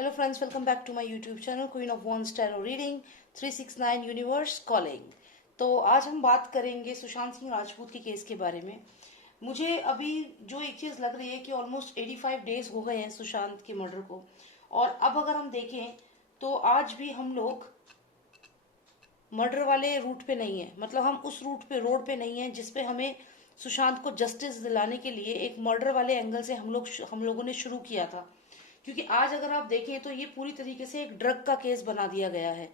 Hello friends, welcome back to my YouTube channel Queen of Wands Tarot Reading 369 Universe Calling। तो आज हम बात करेंगे सुशांत सिंह राजपूत के केस के बारे में। मुझे अभी जो एक चीज लग रही है कि ऑलमोस्ट 85 डेज हो गए हैं सुशांत के मर्डर को, और अब अगर हम देखें तो आज भी हम लोग मर्डर वाले रूट पे नहीं है। मतलब हम उस रोड पे नहीं है जिसपे हमें सुशांत को जस्टिस दिलाने के लिए एक मर्डर वाले एंगल से हम लोगों ने शुरू किया था। क्योंकि आज अगर आप देखें तो ये पूरी तरीके से एक ड्रग का केस बना दिया गया है।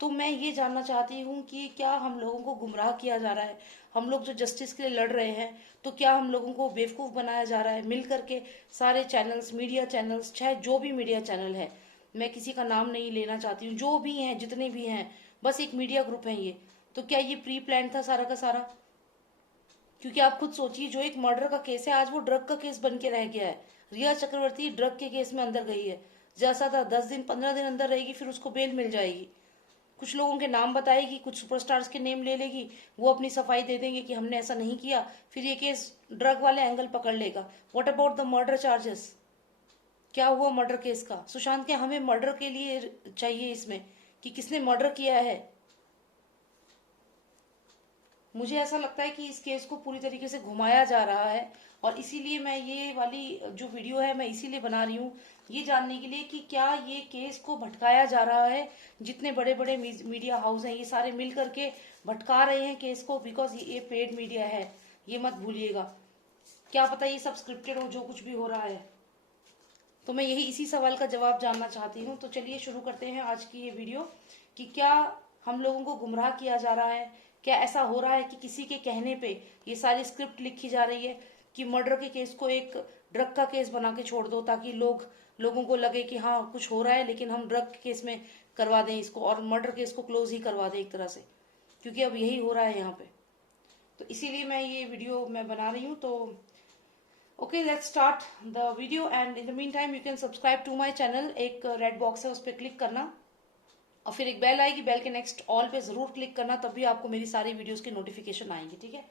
तो मैं ये जानना चाहती हूँ कि क्या हम लोगों को गुमराह किया जा रहा है? हम लोग जो जस्टिस के लिए लड़ रहे हैं, तो क्या हम लोगों को बेवकूफ बनाया जा रहा है? मिल करके सारे चैनल्स, मीडिया चैनल्स, चाहे जो भी मीडिया चैनल है, मैं किसी का नाम नहीं लेना चाहती हूँ, जो भी हैं, जितने भी हैं, बस एक मीडिया ग्रुप है ये। तो क्या ये प्री प्लान था सारा का सारा? क्योंकि आप खुद सोचिए, जो एक मर्डर का केस है आज वो ड्रग का केस बन के रह गया है। रिया चक्रवर्ती ड्रग के केस में अंदर गई है। जैसा था 10 दिन 15 दिन अंदर रहेगी, फिर उसको बेल मिल जाएगी। कुछ लोगों के नाम बताएगी, कुछ सुपरस्टार्स के नेम ले लेगी, वो अपनी सफाई दे देंगे कि हमने ऐसा नहीं किया, फिर ये केस ड्रग वाले एंगल पकड़ लेगा। What about the murder charges? क्या हुआ मर्डर केस का? सुशांत के हमें मर्डर के लिए चाहिए इसमें कि किसने मर्डर किया है। मुझे ऐसा लगता है कि इस केस को पूरी तरीके से घुमाया जा रहा है, और इसीलिए मैं ये वाली जो वीडियो है मैं इसीलिए बना रही हूँ, ये जानने के लिए कि क्या ये केस को भटकाया जा रहा है। जितने बड़े बड़े मीडिया हाउस हैं ये सारे मिल करके भटका रहे हैं केस को, बिकॉज ये पेड मीडिया है, ये मत भूलिएगा। क्या पता ये सब स्क्रिप्टेड हो जो कुछ भी हो रहा है। तो मैं यही इसी सवाल का जवाब जानना चाहती हूँ। तो चलिए शुरू करते हैं आज की ये वीडियो कि क्या हम लोगों को गुमराह किया जा रहा है? क्या ऐसा हो रहा है कि किसी के कहने पे ये सारी स्क्रिप्ट लिखी जा रही है कि मर्डर के केस को एक ड्रग का केस बना के छोड़ दो, ताकि लोगों को लगे कि हाँ कुछ हो रहा है, लेकिन हम ड्रग के केस में करवा दें इसको और मर्डर केस को क्लोज ही करवा दें एक तरह से, क्योंकि अब यही हो रहा है यहाँ पे। तो इसीलिए मैं ये वीडियो बना रही हूँ। तो okay, let's start the video, and in the meantime you can subscribe to my channel. एक रेड बॉक्स है, उस पर क्लिक करना और फिर एक बेल आएगी, बेल के नेक्स्ट ऑल पे जरूर क्लिक करना, तभी आपको मेरी सारी वीडियोस की नोटिफिकेशन आएंगी। ठीक है,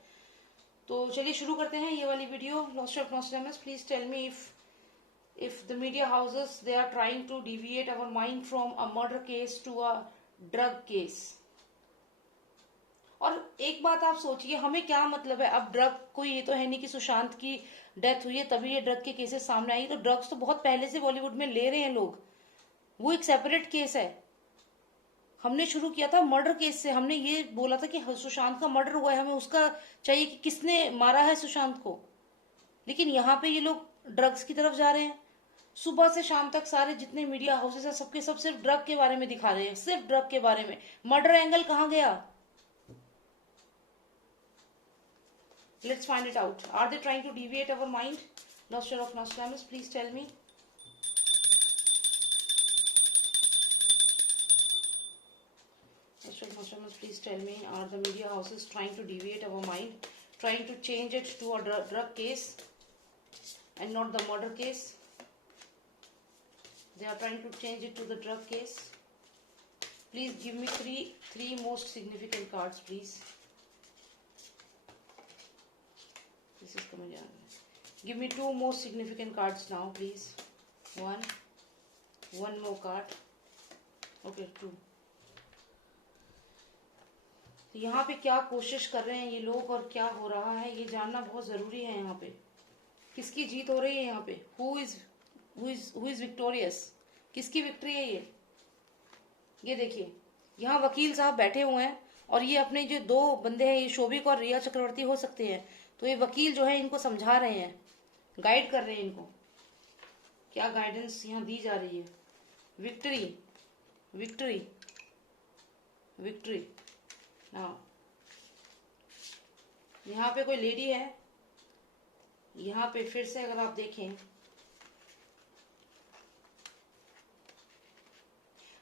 तो चलिए शुरू करते हैं ये वाली video. Nostradamus, please tell me if the media houses they are trying to deviate our mind from a murder case to a drug case। और एक बात आप सोचिए, हमें क्या मतलब है अब ड्रग, कोई ये तो है नहीं कि सुशांत की डेथ हुई है तभी ये ड्रग के केसेस सामने आई। तो ड्रग्स तो बहुत पहले से बॉलीवुड में ले रहे हैं लोग, वो एक सेपरेट केस है। हमने शुरू किया था मर्डर केस से, हमने ये बोला था कि सुशांत का मर्डर हुआ है, हमें उसका चाहिए कि किसने मारा है सुशांत को। लेकिन यहाँ पे ये लोग ड्रग्स की तरफ जा रहे हैं। सुबह से शाम तक सारे जितने मीडिया हाउसेस हैं सबके सब सिर्फ ड्रग के बारे में दिखा रहे हैं, सिर्फ ड्रग के बारे में। मर्डर एंगल कहाँ गया? Let's find it out. Are they trying to deviate our mind? लॉस्टर of Nostradamus, please tell me. Please tell me, are the media houses trying to deviate our mind, trying to change it to a drug case and not the murder case? They are trying to change it to the drug case. Please give me three most significant cards, please. This is coming down. Give me two most significant cards now, please. One more card. Okay, two. तो यहाँ पे क्या कोशिश कर रहे हैं ये लोग और क्या हो रहा है ये जानना बहुत जरूरी है। यहाँ पे किसकी जीत हो रही है? यहाँ पे हु इज विक्टोरियस? किसकी विक्ट्री है ये देखिए, यहाँ वकील साहब बैठे हुए हैं और ये अपने जो दो बंदे हैं, ये शोभिक और रिया चक्रवर्ती हो सकते हैं, तो ये वकील जो है इनको समझा रहे हैं, गाइड कर रहे हैं इनको। क्या गाइडेंस यहाँ दी जा रही है? Victory, victory, victory. हाँ, यहाँ पे कोई लेडी है। यहाँ पे फिर से अगर आप देखें,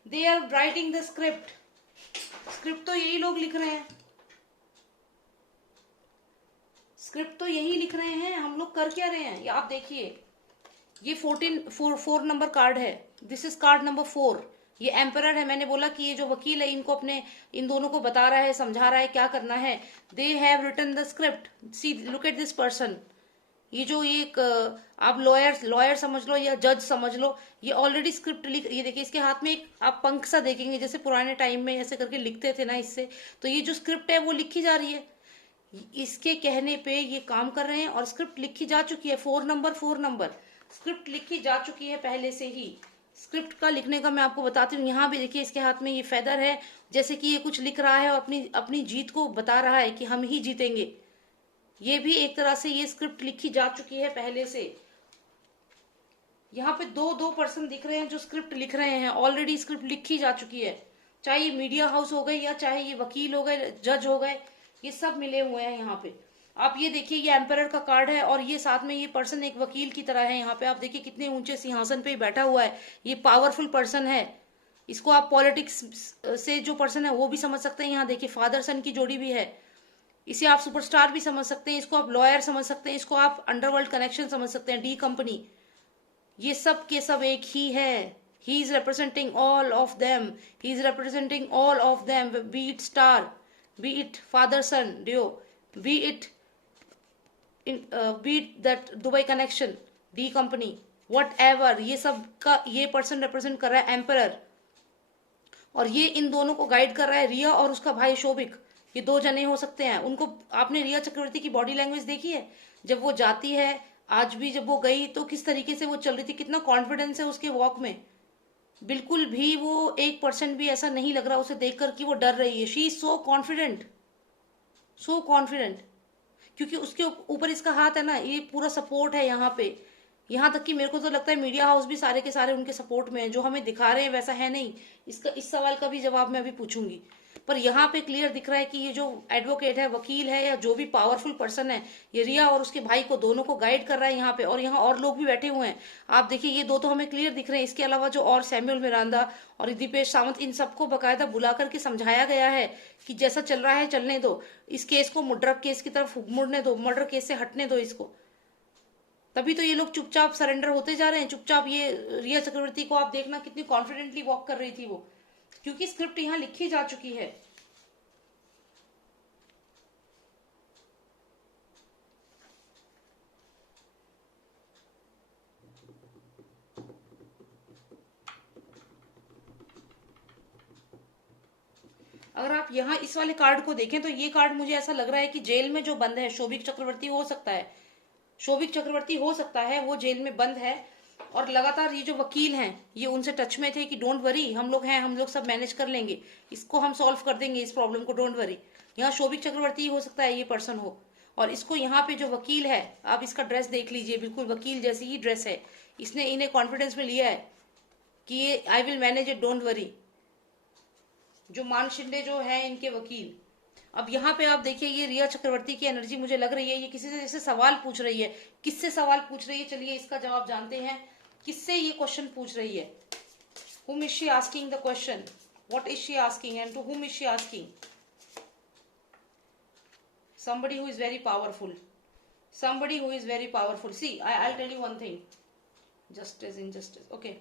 they are writing the script. Script तो यही लोग लिख रहे हैं, स्क्रिप्ट तो यही लिख रहे हैं। हम लोग कर क्या रहे हैं ये आप देखिए। ये 4 नंबर कार्ड है, दिस इज कार्ड नंबर 4। ये एम्परर है। मैंने बोला कि ये जो वकील है इनको अपने इन दोनों को बता रहा है, समझा रहा है क्या करना है। They have written the script. See, look at this person. ये जो ये आप लॉयर समझ लो या जज समझ लो, ये ऑलरेडी स्क्रिप्ट लिख, ये देखिए इसके हाथ में एक आप पंख सा देखेंगे, जैसे पुराने टाइम में ऐसे करके लिखते थे ना इससे, तो ये जो स्क्रिप्ट है वो लिखी जा रही है, इसके कहने पे ये काम कर रहे हैं और स्क्रिप्ट लिखी जा चुकी है। 4 नंबर स्क्रिप्ट लिखी जा चुकी है पहले से ही। स्क्रिप्ट का लिखने का मैं आपको बताती हूँ, यहाँ भी देखिए इसके हाथ में ये फेदर है, जैसे कि ये कुछ लिख रहा है और अपनी अपनी जीत को बता रहा है कि हम ही जीतेंगे। ये भी एक तरह से ये स्क्रिप्ट लिखी जा चुकी है पहले से। यहाँ पे दो दो पर्सन दिख रहे हैं जो स्क्रिप्ट लिख रहे हैं, ऑलरेडी स्क्रिप्ट लिखी जा चुकी है। चाहे ये मीडिया हाउस हो गए या चाहे ये वकील हो गए, जज हो गए, ये सब मिले हुए हैं यहाँ पे। आप ये देखिए ये एम्परर का कार्ड है और ये साथ में ये पर्सन एक वकील की तरह है। यहाँ पे आप देखिए कितने ऊंचे सिंहासन पे बैठा हुआ है, ये पावरफुल पर्सन है। इसको आप पॉलिटिक्स से जो पर्सन है वो भी समझ सकते हैं। यहाँ देखिए फादर सन की जोड़ी भी है, इसे आप सुपरस्टार भी समझ सकते हैं, इसको आप लॉयर समझ सकते हैं, इसको आप अंडरवर्ल्ड कनेक्शन समझ सकते हैं, डी कंपनी। ये सब के सब एक ही है। He is representing all of them, he is representing all of them, be it star, be it father son duo, be it be it that Dubai connection, D company, whatever, ये सब का ये person represent कर रहा है emperor. और ये इन दोनों को गाइड कर रहा है रिया और उसका भाई शोभिक। ये दो जने हो सकते हैं। उनको आपने रिया चक्रवर्ती की बॉडी लैंग्वेज देखी है जब वो जाती है, आज भी जब वो गई तो किस तरीके से वो चल रही थी, कितना कॉन्फिडेंस है उसके वॉक में। बिल्कुल भी वो 1% भी ऐसा नहीं लग रहा उसे देखकर कि वो डर रही है। She is so confident, so confident, क्योंकि उसके ऊपर इसका हाथ है ना, ये पूरा सपोर्ट है यहाँ पे। यहाँ तक कि मेरे को तो लगता है मीडिया हाउस भी सारे के सारे उनके सपोर्ट में है। जो हमें दिखा रहे हैं वैसा है नहीं। इसका इस सवाल का भी जवाब मैं अभी पूछूंगी, पर यहाँ पे क्लियर दिख रहा है कि ये जो एडवोकेट है, वकील है, या जो भी पावरफुल पर्सन है, ये रिया और उसके भाई को दोनों को गाइड कर रहा है यहाँ पे। और यहाँ और लोग भी बैठे हुए हैं, आप देखिए ये दो तो हमें क्लियर दिख रहे हैं। इसके अलावा जो और सैमुअल मिरांडा और दीपेश सावंत, इन सबको बकायदा बुला करके समझाया गया है कि जैसा चल रहा है चलने दो, इस केस को ड्रग केस की तरफ मुड़ने दो, मर्डर केस से हटने दो इसको। तभी तो ये लोग चुपचाप सरेंडर होते जा रहे हैं चुपचाप। ये रिया चक्रवर्ती को आप देखना कितनी कॉन्फिडेंटली वॉक कर रही थी वो, क्योंकि स्क्रिप्ट यहाँ लिखी जा चुकी है। अगर आप यहाँ इस वाले कार्ड को देखें तो ये कार्ड मुझे ऐसा लग रहा है कि जेल में जो बंद है शोभिक चक्रवर्ती हो सकता है, शोभिक चक्रवर्ती हो सकता है, वो जेल में बंद है। और लगातार ये जो वकील हैं ये उनसे टच में थे कि डोंट वरी, हम लोग हैं, हम लोग सब मैनेज कर लेंगे, इसको हम सॉल्व कर देंगे इस प्रॉब्लम को, डोंट वरी। यहाँ शोभिक चक्रवर्ती हो सकता है ये पर्सन हो। और इसको यहाँ पे जो वकील है, आप इसका ड्रेस देख लीजिए, बिल्कुल वकील जैसी ही ड्रेस है। इसने इन्हें कॉन्फिडेंस में लिया है कि ये I will manage it, don't worry. जो मान शिंदे जो है इनके वकील। अब यहाँ पे आप देखिए ये रिया चक्रवर्ती की एनर्जी मुझे लग रही है, ये किसी से जैसे सवाल पूछ रही है। किससे सवाल पूछ रही है, चलिए इसका जवाब जानते हैं। किससे ये क्वेश्चन पूछ रही है? whom is she asking the question? what is she asking and to whom is she asking? somebody who is very powerful, somebody who is very powerful. See, I'll tell you one thing, justice injustice, okay,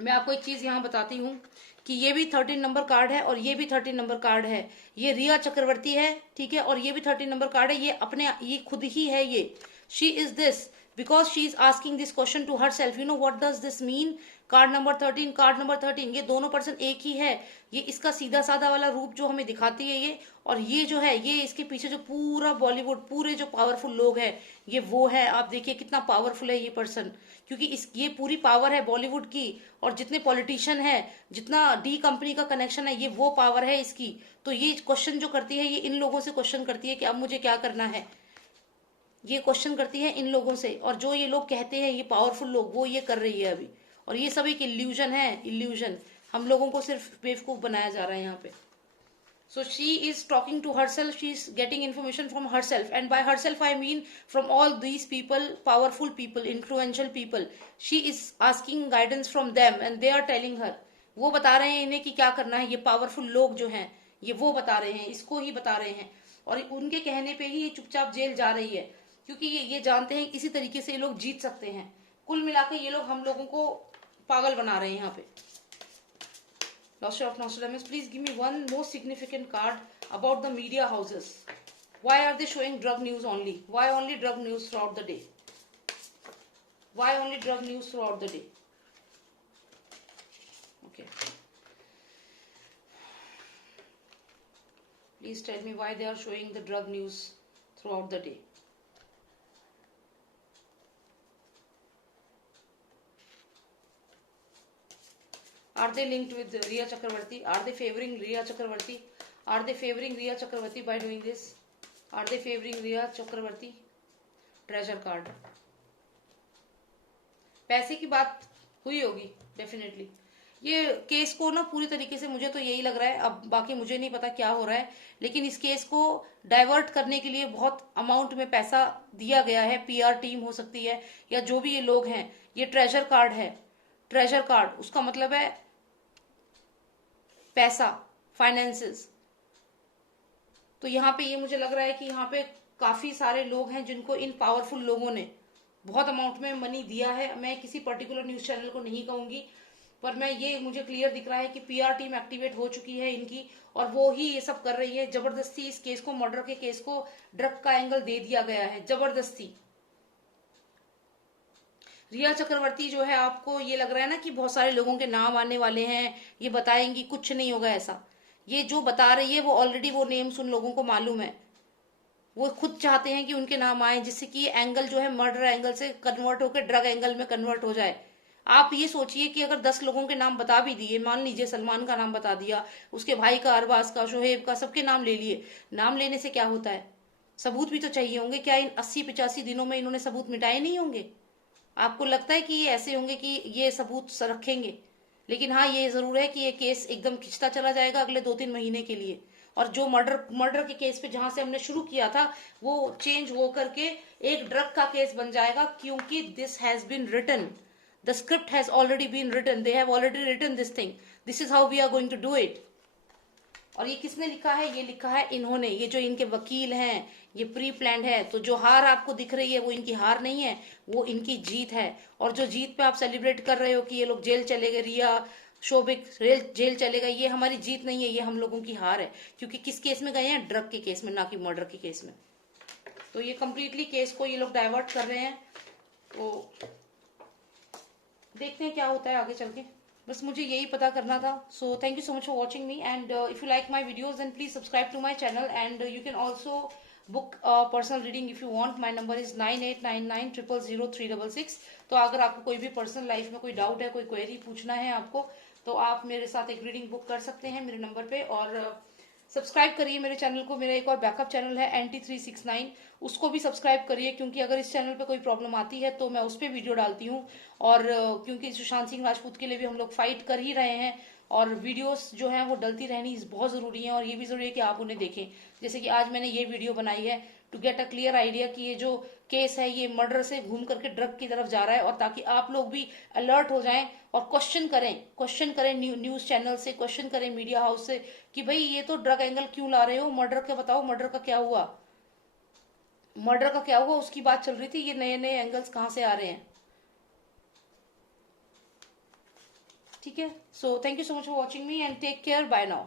मैं आपको एक चीज यहाँ बताती हूँ कि ये भी 13 नंबर कार्ड है और ये भी 13 नंबर कार्ड है। ये रिया चक्रवर्ती है, ठीक है, और ये भी 13 नंबर कार्ड है। ये अपने ये खुद ही है। ये she is this because she is asking this question to herself. You know what does this mean? Card number 13, card number 13, ये दोनों पर्सन एक ही है। ये इसका सीधा साधा वाला रूप जो हमें दिखाती है ये, और ये जो है ये इसके पीछे जो पूरा बॉलीवुड, पूरे जो पावरफुल लोग हैं ये वो है। आप देखिए कितना पावरफुल है ये पर्सन, क्योंकि इस ये पूरी पावर है बॉलीवुड की। और जितने पॉलिटिशियन है, जितना डी कंपनी का कनेक्शन है, ये वो पावर है इसकी। तो ये क्वेश्चन जो करती है ये इन लोगों से क्वेश्चन करती है कि अब मुझे क्या करना है। ये क्वेश्चन करती है इन लोगों से, और जो ये लोग कहते हैं ये पावरफुल लोग, वो ये कर रही है अभी। और ये सब एक इल्यूजन है, इल्यूजन। हम लोगों को सिर्फ बेवकूफ बनाया जा रहा है यहाँ पे। So she is talking to herself, she is getting information from herself, and by herself I mean from all these people, powerful people, influential people. She is asking guidance from them and they are telling her. वो बता रहे हैं इन्हें कि क्या करना है। ये पावरफुल लोग जो हैं ये वो बता रहे हैं, इसको ही बता रहे हैं। और उनके कहने पे ही ये चुपचाप जेल जा रही है, क्योंकि ये जानते हैं इसी तरीके से ये लोग जीत सकते हैं। कुल मिलाकर ये लोग हम लोगों को पागल बना रहे हैं यहाँ पे। Lordship of Nostradamus, please give me one most significant card about the media houses. Why are they showing drug news only? Why only drug news throughout the day? Why only drug news throughout the day? Okay. Please tell me why they are showing the drug news throughout the day. Are they linked with Riya Chakravarti? Are they favoring Riya Chakravarti? Are they favoring Riya Chakravarti by doing this? Are they favoring Riya Chakravarti? Treasure card. पैसे की बात हुई होगी definitely. ये case को ना पूरी तरीके से, मुझे तो यही लग रहा है, अब बाकी मुझे नहीं पता क्या हो रहा है, लेकिन इस केस को डाइवर्ट करने के लिए बहुत अमाउंट में पैसा दिया गया है। पीआर टीम हो सकती है या जो भी ये लोग हैं। ये ट्रेजर कार्ड है, ट्रेजर कार्ड उसका मतलब है पैसा, फाइनेंसेस। तो यहाँ पे ये मुझे लग रहा है कि यहाँ पे काफी सारे लोग हैं जिनको इन पावरफुल लोगों ने बहुत अमाउंट में मनी दिया है। मैं किसी पर्टिकुलर न्यूज चैनल को नहीं कहूंगी, पर मैं ये मुझे क्लियर दिख रहा है कि पीआर टीम एक्टिवेट हो चुकी है इनकी, और वो ही ये सब कर रही है। जबरदस्ती इस केस को, मर्डर के केस को ड्रग का एंगल दे दिया गया है, जबरदस्ती। रिया चक्रवर्ती जो है, आपको ये लग रहा है ना कि बहुत सारे लोगों के नाम आने वाले हैं, ये बताएंगी, कुछ नहीं होगा ऐसा। ये जो बता रही है वो ऑलरेडी वो नेम्स उन लोगों को मालूम है। वो खुद चाहते हैं कि उनके नाम आए, जिससे कि एंगल जो है मर्डर एंगल से कन्वर्ट होकर ड्रग एंगल में कन्वर्ट हो जाए। आप ये सोचिए कि अगर 10 लोगों के नाम बता भी दिए, मान लीजिए सलमान का नाम बता दिया, उसके भाई का, अरबाज का, शोहेब का, सबके नाम ले लिए। नाम लेने से क्या होता है? सबूत भी तो चाहिए होंगे। क्या इन 80-85 दिनों में इन्होंने सबूत मिटाए नहीं होंगे? आपको लगता है कि ये ऐसे होंगे कि ये सबूत रखेंगे? लेकिन हाँ, ये जरूर है कि ये केस एकदम खिंचता चला जाएगा अगले 2-3 महीने के लिए। और जो मर्डर के केस पे जहां से हमने शुरू किया था, वो चेंज हो करके एक ड्रग का केस बन जाएगा, क्योंकि this has been written, the script has already been written, they have already written this thing, this is how we are going to do it. और ये किसने लिखा है? ये लिखा है इन्होंने, ये जो इनके वकील हैं। ये प्री प्लान है। तो जो हार आपको दिख रही है वो इनकी हार नहीं है, वो इनकी जीत है। और जो जीत पे आप सेलिब्रेट कर रहे हो कि ये लोग जेल चले गए, रिया, शोभिक जेल चले गए, ये हमारी जीत नहीं है, ये हम लोगों की हार है। क्योंकि किस केस में गए हैं? ड्रग के केस में, ना कि मर्डर के केस में। तो ये कंप्लीटली केस को ये लोग डाइवर्ट कर रहे हैं। तो देखते हैं क्या होता है आगे चल के। बस मुझे यही पता करना था। So thank you so much for watching me, and if you like my videos then please subscribe to my channel, and you can also book personal reading if you want. My number is 9899000366। तो अगर आपको कोई भी personal life में कोई doubt है, कोई query पूछना है आपको, तो आप मेरे साथ एक रीडिंग बुक कर सकते हैं मेरे नंबर पे। और सब्सक्राइब करिए मेरे चैनल को। मेरा एक और बैकअप चैनल है NT369, उसको भी सब्सक्राइब करिए, क्योंकि अगर इस चैनल पे कोई प्रॉब्लम आती है तो मैं उस पर वीडियो डालती हूँ। और क्योंकि सुशांत सिंह राजपूत के लिए भी हम लोग फाइट कर ही रहे हैं, और वीडियोस जो हैं वो डलती रहनी बहुत ज़रूरी है। और ये भी ज़रूरी है कि आप उन्हें देखें। जैसे कि आज मैंने ये वीडियो बनाई है to get a clear idea कि ये जो केस है ये मर्डर से घूम करके ड्रग की तरफ जा रहा है, और ताकि आप लोग भी अलर्ट हो जाएं और क्वेश्चन करें न्यूज चैनल से, क्वेश्चन करें मीडिया हाउस से कि भाई ये तो ड्रग एंगल क्यों ला रहे हो, मर्डर का बताओ, मर्डर का क्या हुआ, मर्डर का क्या हुआ, उसकी बात चल रही थी। ये नए नए एंगल्स कहां से आ रहे हैं? ठीक है। So thank you so much for watching me, and take care, bye now.